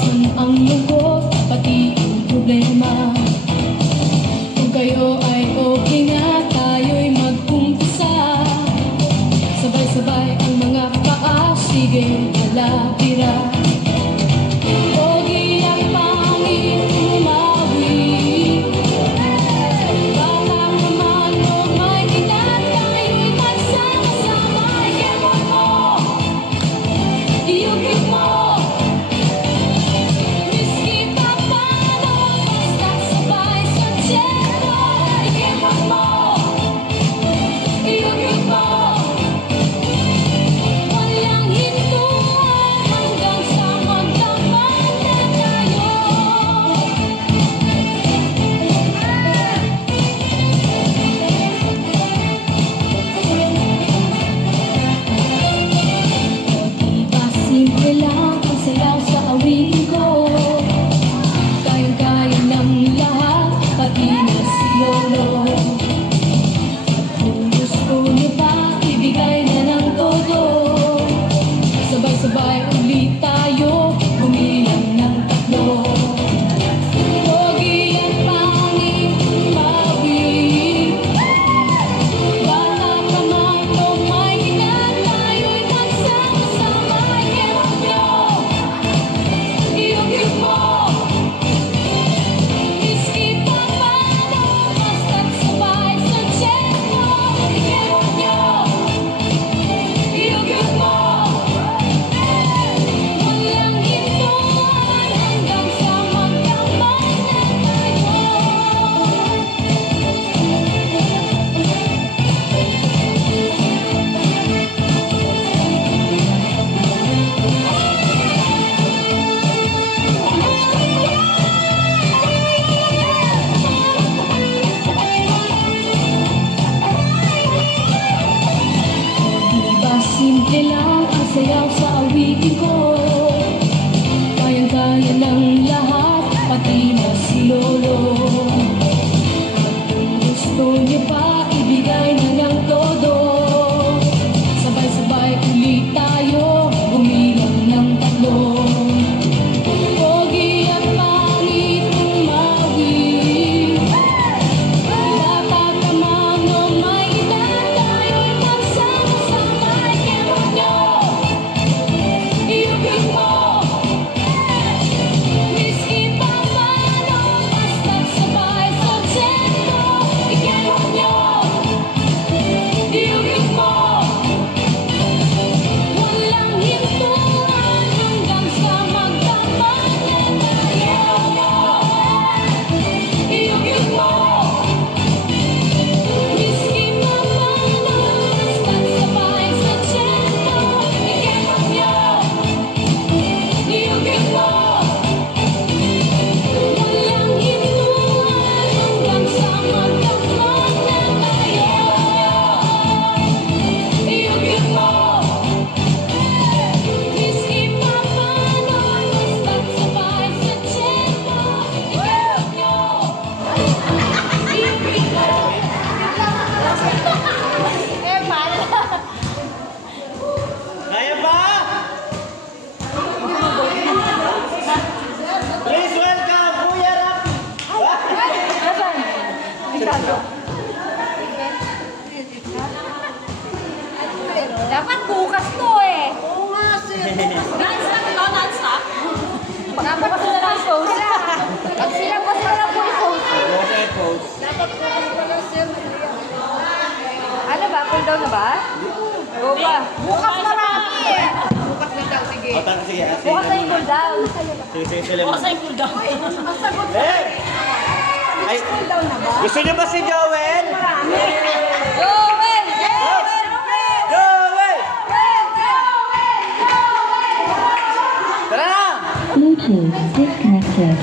Iwasan ang lungkot, pati ang problema. Kung kayo ay okay na, tayo'y mag-umpisa. Sabay-sabay ang mga paa, sige, halapira. Pogi at pangit, umawi. Baka naman o may edad, tayo'y magsama-sama. Ikemot mo, iyugit mo. Miski pa paano, basta't sabay sa tiyempo. Ikemot mo, iyugit mo. Walang hintuan hanggang sa magkaman na tayo. Diba simple lang ang sayaw sa awitin ko. Kayang-kaya ng lahat, pati na si Lolo. Kung gusto niyo pa, ibigay na ng todo. Sabay-sabay ulit tayo, bumilang ng tatlo. Pogi at pangit, umawi. Bata ka man o may edad, tayo'y magsama-sama. Ikemot nyo, iyugit mo. Miski pa paano, basta't sabay sa tiyempo. Ikemot nyo, iyugit mo. Walang hintuan hanggang sa magkaman na tayo. Diba simple lang ang sayaw sa awitin ko. Kayang-kaya ng lahat, pati na si Lolo. At kung gusto niyo pa, ibigay na ng todo. Sabay-sabay ulit tayo, bumilang ng tatlo. Pogi at pangit, umawi. Bata ka man o may edad, tayo'y magsama-sama. Ikemot nyo, iyugit mo. Miski pa paano, basta't sabay sa tiyempo. Ikemot nyo, iyugit mo. Walang hintuan hanggang sa magkaman na tayo. Iyugit mo. Miski pa paano, basta't sabay sa tiyempo. Ikemot nyo, iyugit mo. Walang hintuan hanggang sa magkaman na tayo. Iyugit mo. Miski pa paano, basta't sabay sa tiyempo. Ikemot nyo, iyugit mo. Kaya ba? Please welcome, Kuya Rafi. Dapat bukas to eh. Oo nga, sir. Non-stop to, non-stop? Dapat bukas post. Pag sila pa sila po i-post. Dapat bukas pala, sir. Ano ba? Cool down na ba? Go ba? Bukas marami eh. Bukas na daw, sige. O, taka, sige. Bukas na yung cool down. Sige, sila mo. yung cool down. Ang sagot Eh! Ay, cool down na ba? gusto niyo ba si Joel? Marami. Joel! Joel! Joel! Tara na! Bluetooth disconnected.